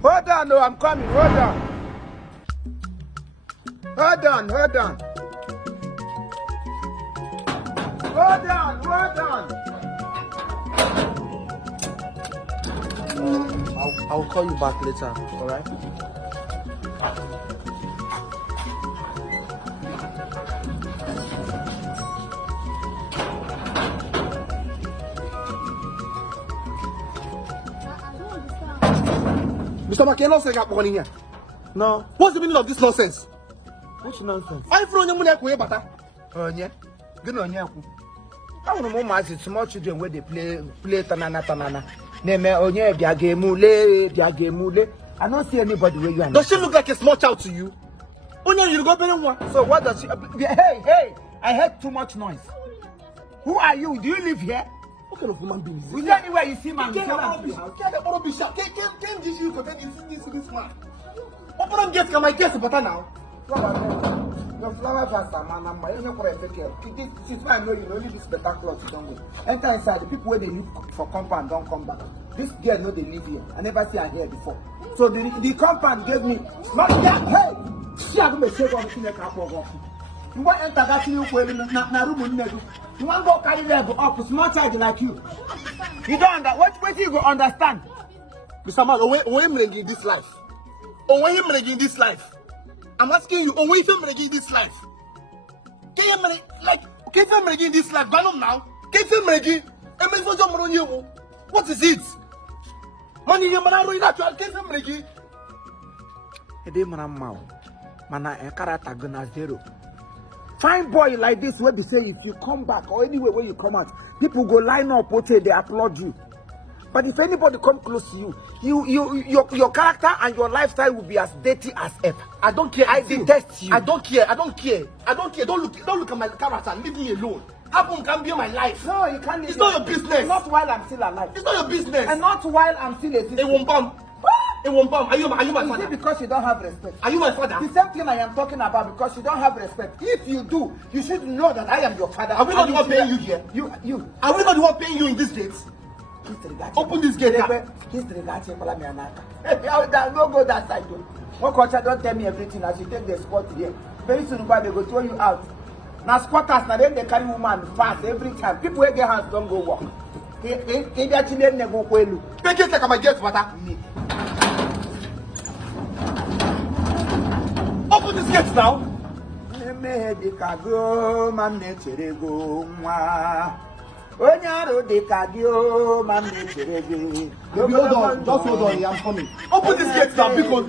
Hold on, no, I'm coming. Hold on. Hold on. Hold on. I'll call you back later, alright? Mr. McKenna said got money here. No. What's the meaning of this nonsense? Which nonsense? I from your money butter. Oh, yeah. Good on you. I want to know small children where they play tanana. Name onye biagemule. I don't see anybody where you are. Does she look like a small child to you? Only you go better one. So what does she? Hey! I heard too much noise. Who are you? Do you live here? What kind of human being is Is there anywhere you see man? Can't this man. Open get can my guess better now? Your flower vase man, I'm my own for a care. Since I know you only this better clothes you don't go. Enter inside. The people where they live for compound don't come back. This girl know they live here. I never see her here before. So the compound gave me. Hey, she have to say one thing like that. You want enter that new way na room in there. You want go carry level up small child like you. You don't what you go understand? Mr. Man, Owe bringing this life. Owe bringing this life. I'm asking you, Owe bringing this life. Can you bringing this life? Banom now. Can you bringing? What is it? Money you man are natural. Can you bringing? Ede mana a character gonna zero. Fine boy like this, where they say if you come back or anywhere where you come out, people go line up, okay, they applaud you. But if anybody come close to you, your character and your lifestyle will be as dirty as ever. I don't care. I detest you. I don't care. Don't look at my character. Leave me alone. Happen can be my life. No, you can't. It's not your business. Not while I'm still alive. It's not your business. And not while I'm still existing. It won't bomb. It won't bomb. Are you my Is father? it because you don't have respect? Are you my father? The same thing I am talking about, because you don't have respect. If you do, you should know that I am your father. Are we not the one paying you here? You. Are we not the one paying you in this gate? Open this gate. History got you. Don't go that side. One culture don't tell me everything as you take the squat here. Very soon they go throw you out. Now squatters, now then they carry woman fast every time. People where their hands don't go walk. They actually never go. Take it like my guest, butter. Open this gate now. Hold on, just hold on, I'm coming. Open this gate now, because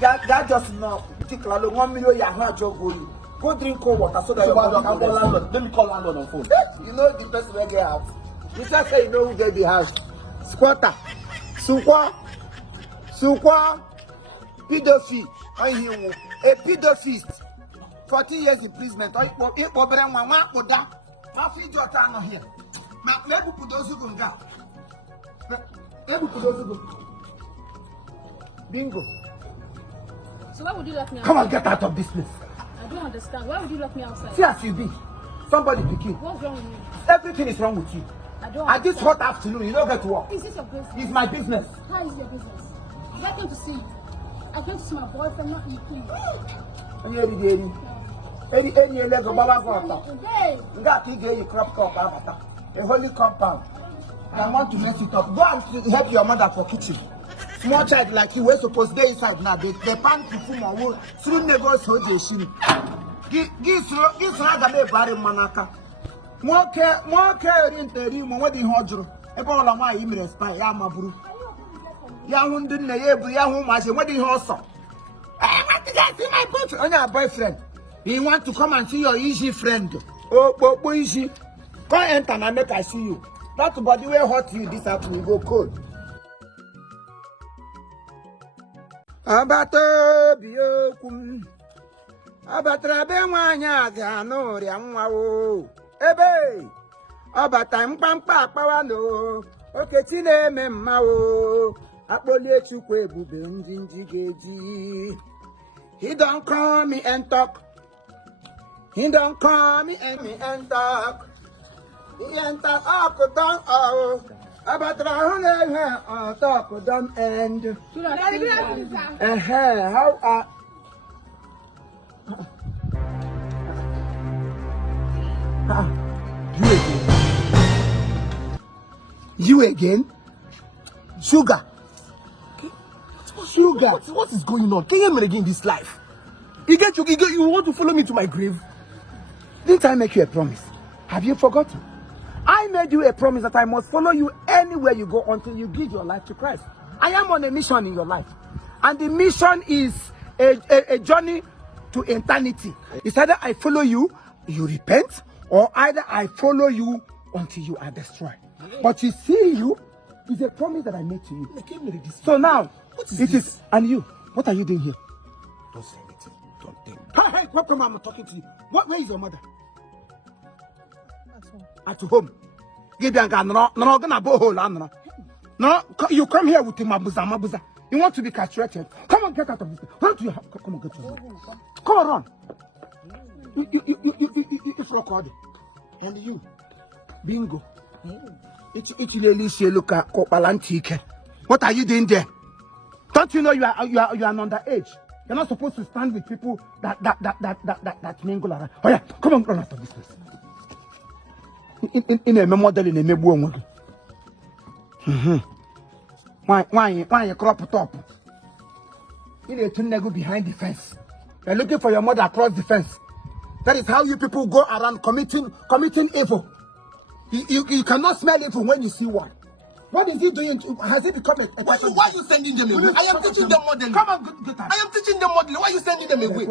that just now. Particularly 1 million go drink cold water so that you can let me call landlord on phone. You know the person will get house. You just say you know who get the house. Squatter, Sukwa, pedophile, a pedophist, 14 years imprisonment. Bingo. So why would you lock me outside? Come on, get out of this place. I don't understand. Why would you lock me outside? See as you be. Somebody picking. What's wrong with me? Everything is wrong with you. I don't At this understand. hot afternoon, you don't get to work. Is this your business? It's my business. How is your business? I came to see you. I came to see my boyfriend, not you, please. A holy compound. I want to mess it up. Go and help your mother for kitchen. Small child like you, we're supposed to stay inside now. They pan to full my wood. Through negos, hold your shin. Give rather a bari manaka. More care in the room, what the hodger. A ball of my email spy, Yamabru. Yahoo didn't able Yahoo, I said, what do you also? I want to see my boyfriend. Oh, your boyfriend. He want to come and see your easy friend. Oh, easy. Come enter and make I see you. That body will hurt you this afternoon, go cold. Abato biokum. Abatrabe mwanya gano riamwao. Ebe. Abata mpampa pawano. Okechine memao. Akpoli chukwe bube njinjigeji. He don't call me and talk. He don't call me and talk. He and talk up down oh. About talk don't end. How you again? Sugar. Sugar. What is going on? Can you hear me again in this life? You want to follow me to my grave? Didn't I make you a promise? Have you forgotten? I made you a promise that I must follow you anywhere you go until you give your life to Christ. I am on a mission in your life. And the mission is a journey to eternity. It's either I follow you, you repent, or either I follow you until you are destroyed. But you see, you is a promise that I made to you. So now, it is, and you, what are you doing here? Don't say anything. Don't think. Hey, what come I'm talking to you? Where is your mother? At home. Give me a gun. No, gonna bohole. No, you come here with mabuza. You want to be castrated? Come on, get out of this. Run to your house. Come on, get to your house. Come on, run. It's recorded. And you, bingo. It's look at Kopalantike. What are you doing there? Don't you know you are an underage? You're not supposed to stand with people that mingle around. Oh yeah, come on, run out of this place. In a model in a mebu. Why you crop top? You need to go behind the fence. You're looking for your mother across the fence. That is how you people go around committing evil. You cannot smell evil when you see one. What is he doing? Has he become a why are you sending them away? I am teaching them modeling. Come on, get out. I am teaching them modeling. Why are you sending them away?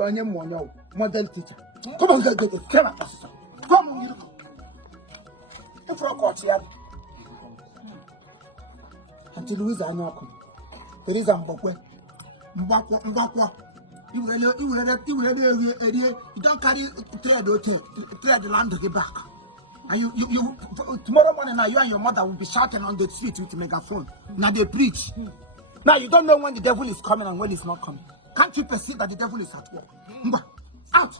Model teacher. Come on, get it. Come on. Come on, you. If you're caught here. Until Louise I know. There is a Mbakwa. You don't carry trade the land to get back. And you tomorrow morning now you and your mother will be shouting on the street with a megaphone. Now they preach. Now you don't know when the devil is coming and when he's not coming. Can't you perceive that the devil is at work? Out!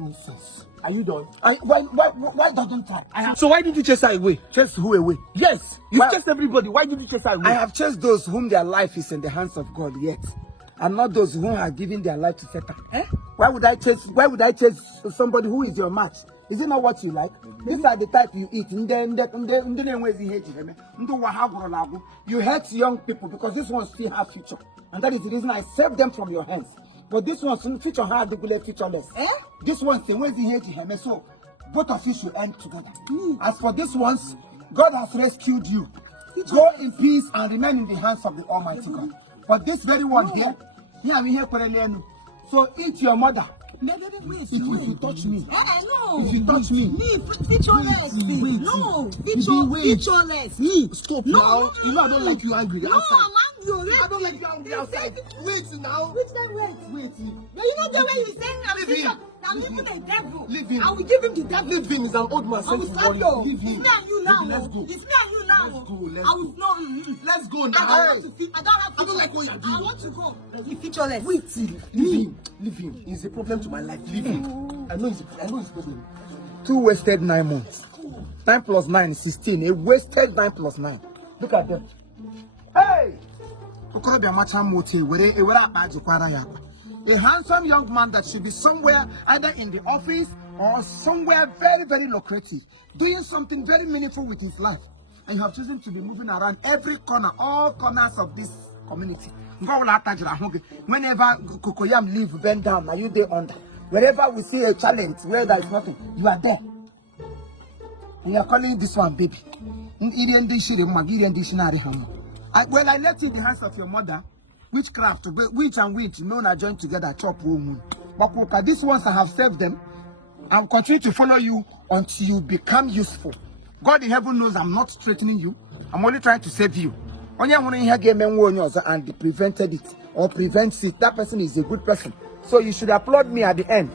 Nonsense. Are you done? Why doesn't I? So why did you chase her away? Chase who away? Yes, you chased everybody. Why did you chase her away? I have chased those whom their life is in the hands of God yet, and not those who are giving their life to Satan. Why would I chase somebody who is your match? Is it not what you like? These are the type you eat. You hate young people because this ones still have future, and that is the reason I saved them from your hands. But this one's future hard, featureless. This one's the way he hates him, so both of you should end together. As for this ones, God has rescued you. Go in peace and remain in the hands of the Almighty God. But this very one here, so eat your mother. If you touch me, if you touch me, featureless. No, featureless. Stop now. You know I don't like you angry. No, I'm angry. I don't like you angry outside. Wait now. Which time wait? No, you know the way you saying I'm even a devil. Leave him. I will give him the devil. Leave him. He's an old man. I will stand you. Leave him. It's me and you now. Let's go. It's me and you now. Let's go. I will no. Let's go now. I don't like what you're doing. I want to go. You featureless. Wait till. Leave him. He's a problem to my life. Leave him. I know he's a problem. 2 wasted 9 months. 9 plus 9 is 16. A wasted 9 plus 9. Look at them. Hey! A handsome young man that should be somewhere either in the office or somewhere very, very lucrative, doing something very meaningful with his life. And you have chosen to be moving around every corner, all corners of this community. Whenever Cocoyam leave, bend down, are you there under? Wherever we see a challenge where there is nothing, you are there. And you are calling this one baby. Well, I left in the hands of your mother, witchcraft, witch and witch, men are joined together, chop woman. But these ones I have served them. I'll continue to follow you until you become useful. God in heaven knows I'm not threatening you. I'm only trying to save you. Only one here gave and prevented it or prevents it. That person is a good person. So you should applaud me at the end.